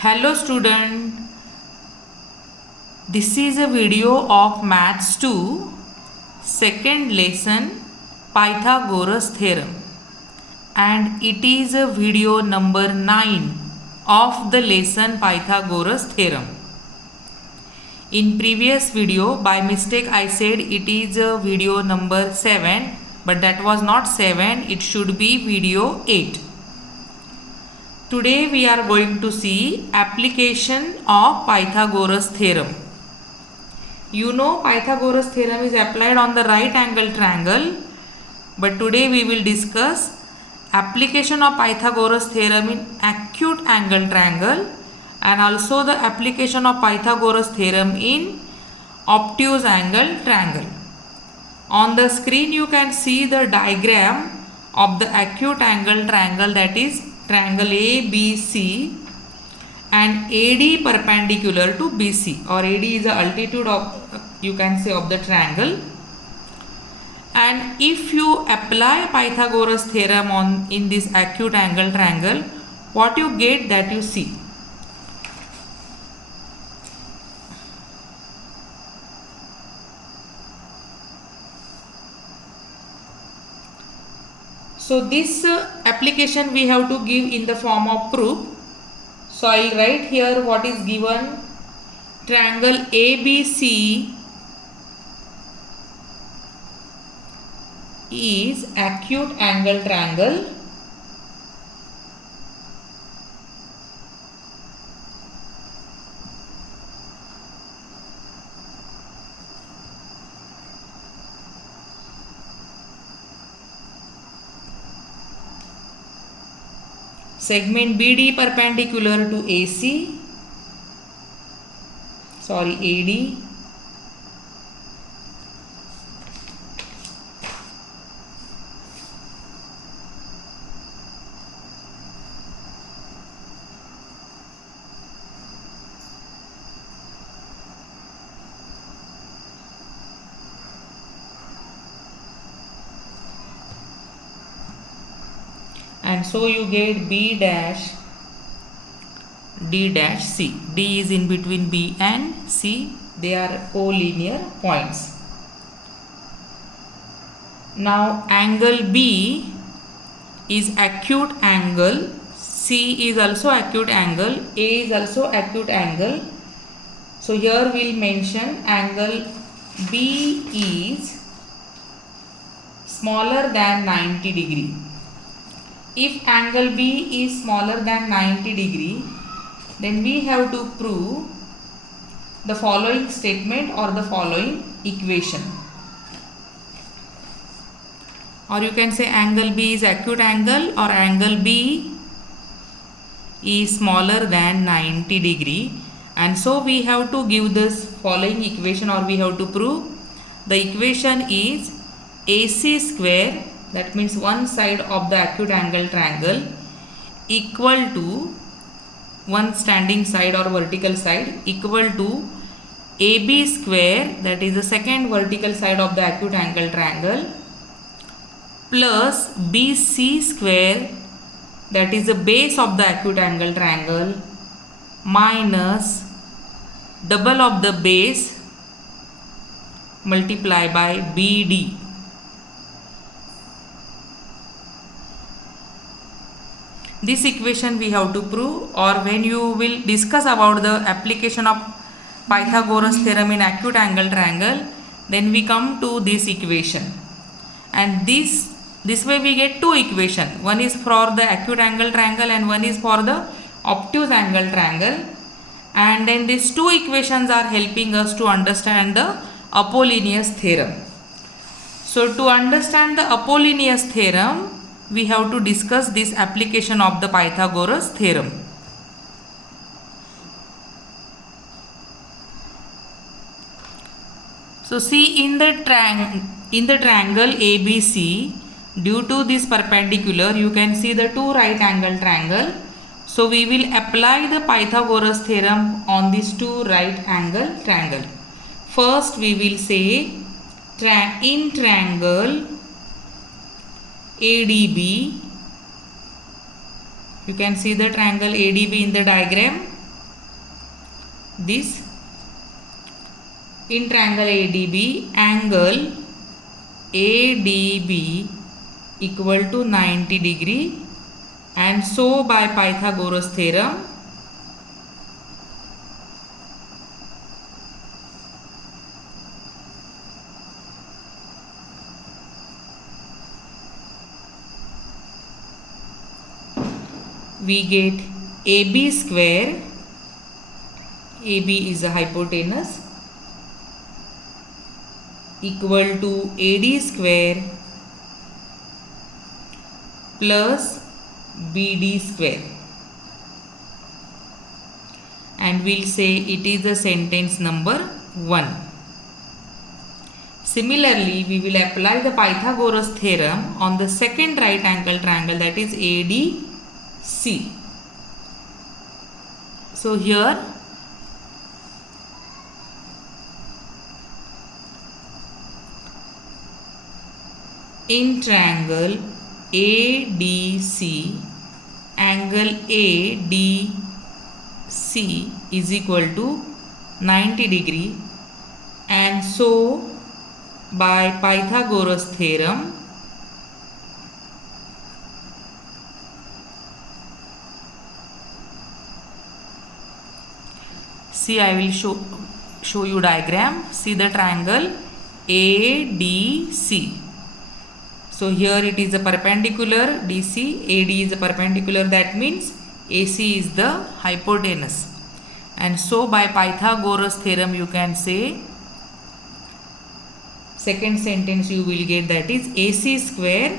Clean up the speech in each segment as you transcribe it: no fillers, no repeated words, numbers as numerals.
Hello student, this is a video of Maths 2, second lesson Pythagoras theorem, and it is a video number 9 of the lesson Pythagoras theorem. In previous video by mistake I said it is a video number 7, but that was not 7, it should be video 8. Today we are going to see application of Pythagoras theorem. You know Pythagoras theorem is applied on the right angle triangle, but today we will discuss application of Pythagoras theorem in acute angle triangle and also the application of Pythagoras theorem in obtuse angle triangle. On the screen you can see the diagram of the acute angle triangle, that is triangle ABC and AD perpendicular to BC, or AD is the altitude of, you can say, of the triangle. And if you apply Pythagoras theorem in this acute angle triangle, what you get, that you see. So this application we have to give in the form of proof. So I will write here what is given. Triangle ABC is acute angle triangle segment BD perpendicular to AC, AD, and so you get B dash D dash C. D is in between B and C. They are collinear points. Now angle B is acute angle, C is also acute angle, A is also acute angle. So here we will mention angle B is smaller than 90 degree. If angle B is smaller than 90 degree, then we have to prove the following statement or the following equation. Or you can say angle B is acute angle, or angle B is smaller than 90 degree. And so we have to give this following equation, or we have to prove. The equation is AC square, that means one side of the acute angle triangle, equal to one standing side or vertical side, equal to AB square, that is the second vertical side of the acute angle triangle, plus BC square, that is the base of the acute angle triangle, minus double of the base multiplied by BD. This equation we have to prove, or when you will discuss about the application of Pythagoras theorem in acute angle triangle, then we come to this equation. And this way we get two equations. One is for the acute angle triangle and one is for the obtuse angle triangle. And then these two equations are helping us to understand the Apollonius theorem. So to understand the Apollonius theorem, we have to discuss this application of the Pythagoras theorem. So see, in the triangle ABC, due to this perpendicular, you can see the two right angle triangle. So we will apply the Pythagoras theorem on these two right angle triangle. First we will say in triangle ADB, you can see the triangle ADB in the diagram. this in triangle ADB, angle ADB equal to 90 degree, and so by Pythagoras theorem we get AB square, AB is a hypotenuse, equal to AD square plus BD square, and we'll say it is the sentence number 1. Similarly, we will apply the Pythagoras theorem on the second right angle triangle, that is ADC. So here in triangle ADC, angle ADC is equal to 90 degree, and so by Pythagoras theorem see, I will show you diagram. See the triangle ADC. So here it is a perpendicular DC, AD is a perpendicular, that means AC is the hypotenuse, and so by Pythagoras theorem you can say, second sentence you will get, that is AC square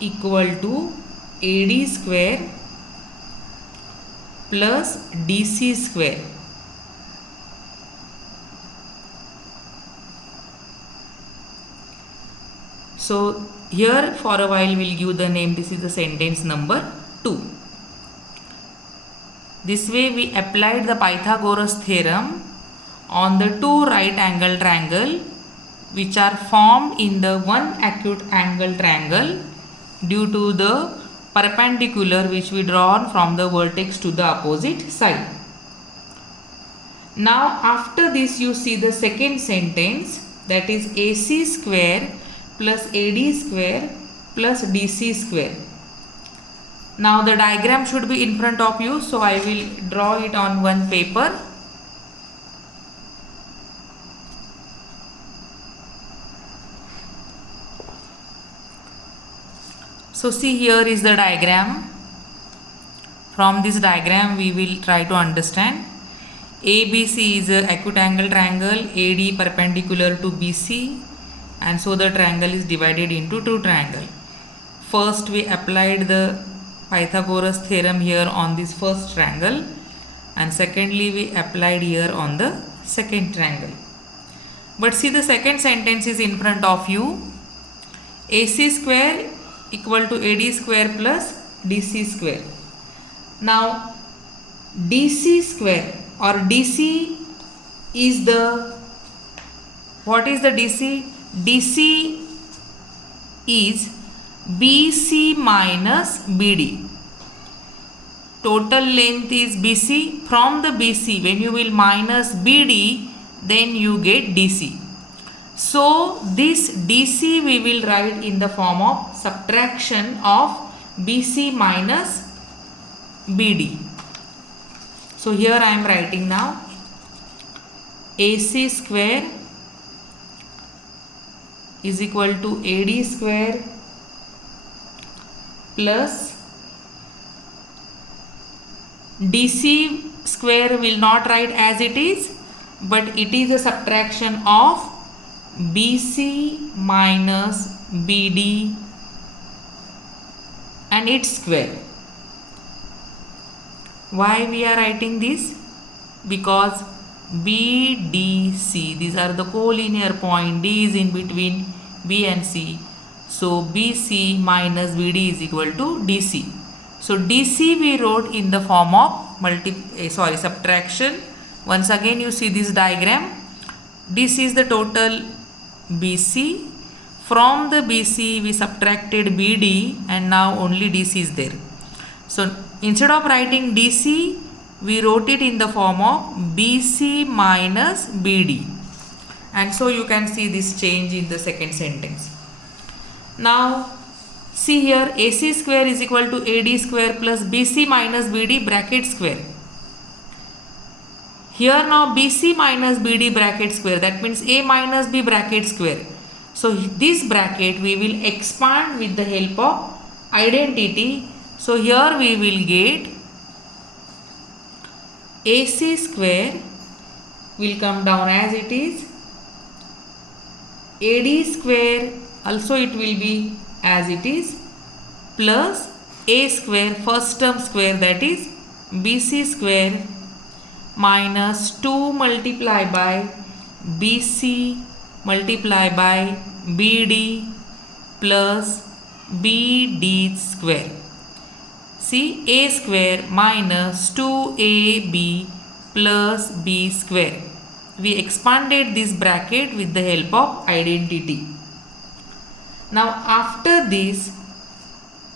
equal to AD square plus DC square. So here for a while we'll give the name, this is the sentence number 2. This way we applied the Pythagoras theorem on the two right angle triangle which are formed in the one acute angle triangle due to the perpendicular which we drawn from the vertex to the opposite side. Now after this you see the second sentence, that is AC square plus AD square plus DC square. Now the diagram should be in front of you, so I will draw it on one paper. So see, here is the diagram. From this diagram we will try to understand. ABC is an acute angle triangle, AD perpendicular to BC, and so the triangle is divided into two triangles. First we applied the Pythagoras theorem here on this first triangle, and secondly we applied here on the second triangle. But see, the second sentence is in front of you. AC square equal to AD square plus DC square. Now DC square or DC is the, what is the DC? DC is BC minus BD. Total length is BC. From the BC, when you will minus BD, then you get DC. So this DC we will write in the form of subtraction of BC minus BD. So here I am writing now AC square is equal to AD square plus DC square will not write as it is, but it is a subtraction of BC minus BD and its square. Why we are writing this? Because BDC, these are the collinear point, D is in between B and C. So BC minus BD is equal to DC. So DC we wrote in the form of subtraction. Once again you see this diagram. This is the total BC. From the BC we subtracted BD and now only DC is there. So instead of writing DC, we wrote it in the form of BC minus BD. And so you can see this change in the second sentence. Now see here, AC square is equal to AD square plus BC minus BD bracket square. Here now BC minus BD bracket square, that means A minus B bracket square. So this bracket we will expand with the help of identity. So here we will get AC square will come down as it is, AD square also it will be as it is, plus A square first term square, that is BC square minus 2 multiplied by BC multiplied by BD plus BD square. See, A square minus 2AB plus B square. We expanded this bracket with the help of identity. Now after this,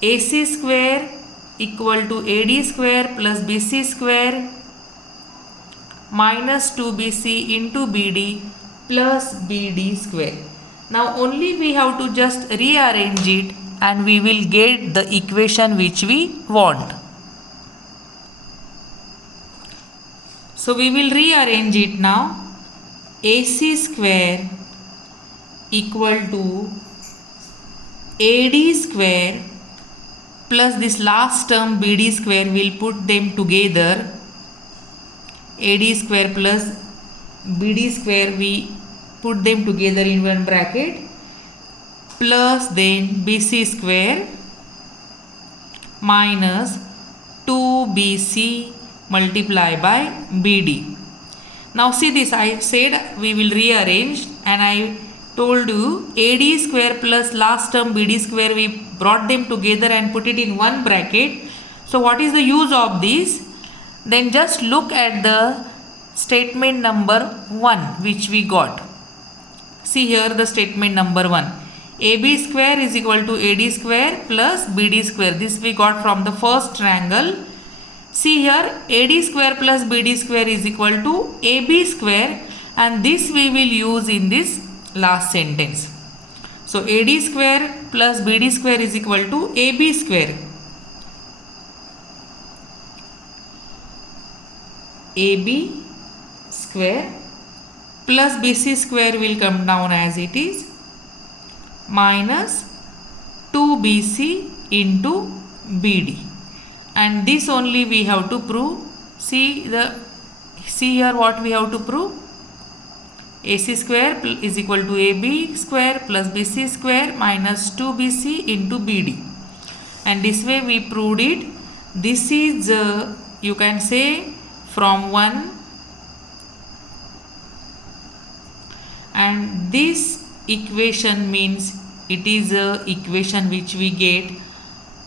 AC square equal to AD square plus BC square minus 2BC into BD plus BD square. Now only we have to just rearrange it and we will get the equation which we want. So we will rearrange it now. AC square equal to AD square plus this last term BD square, will put them together. AD square plus BD square, we put them together in one bracket, plus then BC square minus 2BC multiplied by BD. Now see this, I said we will rearrange and I told you AD square plus last term BD square, we brought them together and put it in one bracket. So what is the use of this? Then just look at the statement number 1 which we got. See here the statement number 1. AB square is equal to AD square plus BD square. This we got from the first triangle. See here, AD square plus BD square is equal to AB square, and this we will use in this last sentence. So AD square plus BD square is equal to AB square. AB square plus BC square will come down as it is, minus 2BC into BD, and this only we have to prove. See here what we have to prove. AC square is equal to AB square plus BC square minus 2BC into BD, and this way we proved it. This is you can say from 1, and this equation means it is a equation which we get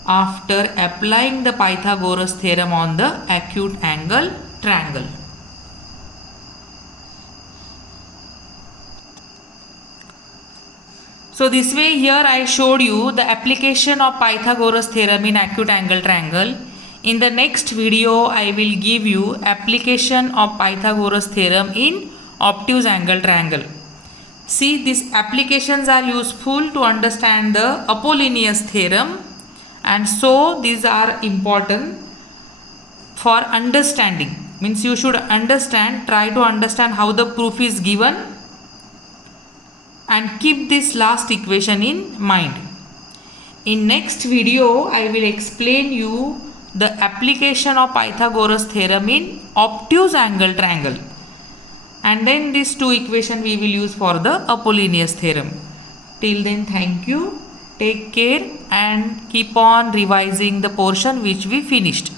after applying the Pythagoras theorem on the acute angle triangle. So this way here I showed you the application of Pythagoras theorem in acute angle triangle. In the next video I will give you application of Pythagoras theorem in obtuse angle triangle. See, these applications are useful to understand the Apollonius theorem, and so these are important for understanding. Means you should understand, try to understand how the proof is given and keep this last equation in mind. In next video I will explain you the application of Pythagoras theorem in obtuse angle triangle, and then these two equations we will use for the Apollonius theorem. Till then, thank you, take care and keep on revising the portion which we finished.